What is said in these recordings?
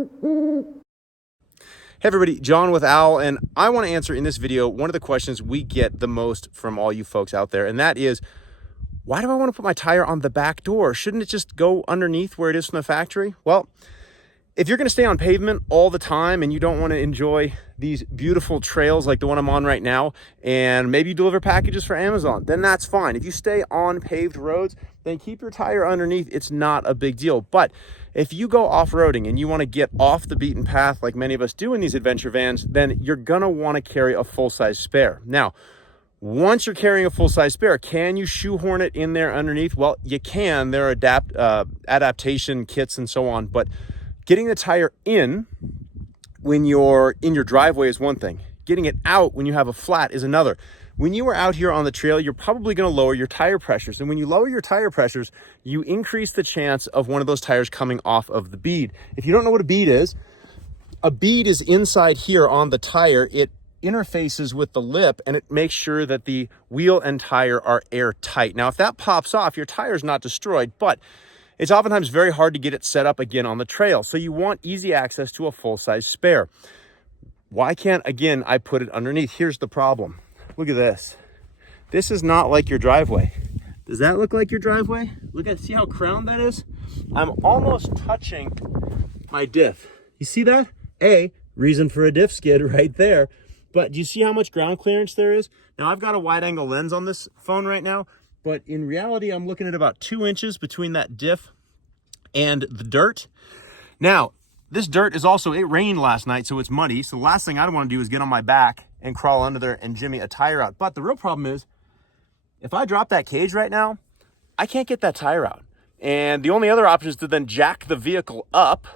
Hey everybody, John with Al, and I want to answer in this video one of the questions we get the most from all you folks out there, and that is, why do I want to put my tire on the back door? Shouldn't it just go underneath where it is from the factory? Well, if you're going to stay on pavement all the time and you don't want to enjoy these beautiful trails like the one I'm on right now, and maybe you deliver packages for Amazon, then that's fine. If you stay on paved roads, then keep your tire underneath. It's not a big deal. But if you go off-roading and you want to get off the beaten path like many of us do in these adventure vans, then you're going to want to carry a full-size spare. Now, once you're carrying a full-size spare, can you shoehorn it in there underneath? Well, you can. There are adaptation kits and so on, but getting the tire in when you're in your driveway is one thing. Getting it out when you have a flat is another. When you are out here on the trail, you're probably going to lower your tire pressures. And when you lower your tire pressures, you increase the chance of one of those tires coming off of the bead. If you don't know what a bead is inside here on the tire. It interfaces with the lip and it makes sure that the wheel and tire are airtight. Now, if that pops off, your tire's not destroyed, but it's oftentimes very hard to get it set up again on the trail. So you want easy access to a full-size spare. Why can't, again, I put it underneath? Here's the problem. Look at this. This is not like your driveway. Does that look like your driveway? See how crowned that is? I'm almost touching my diff. You see that? Reason for a diff skid right there. But do you see how much ground clearance there is? Now, I've got a wide angle lens on this phone right now, but in reality, I'm looking at about 2 inches between that diff and the dirt. Now, this dirt is also, it rained last night, so it's muddy. So the last thing I want to do is get on my back and crawl under there and jimmy a tire out. But the real problem is, if I drop that cage right now, I can't get that tire out. And the only other option is to then jack the vehicle up,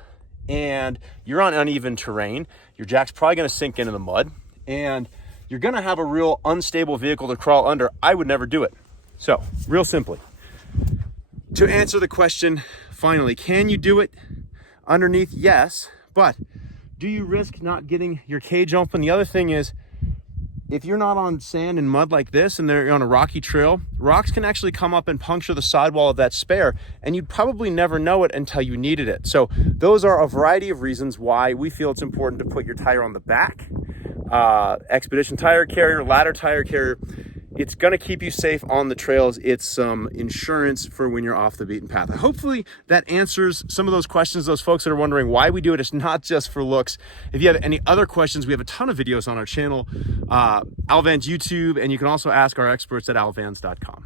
and you're on uneven terrain. Your jack's probably going to sink into the mud, and you're going to have a real unstable vehicle to crawl under. I would never do it. So, real simply, to answer the question, finally, can you do it underneath? Yes, but do you risk not getting your cage open? The other thing is, if you're not on sand and mud like this and they're on a rocky trail, rocks can actually come up and puncture the sidewall of that spare, and you'd probably never know it until you needed it. So those are a variety of reasons why we feel it's important to put your tire on the back. Expedition tire carrier, ladder tire carrier. It's going to keep you safe on the trails. It's some insurance for when you're off the beaten path. Hopefully that answers some of those questions, those folks that are wondering why we do it. It's not just for looks. If you have any other questions, we have a ton of videos on our channel, Alvan's YouTube, and you can also ask our experts at alvans.com.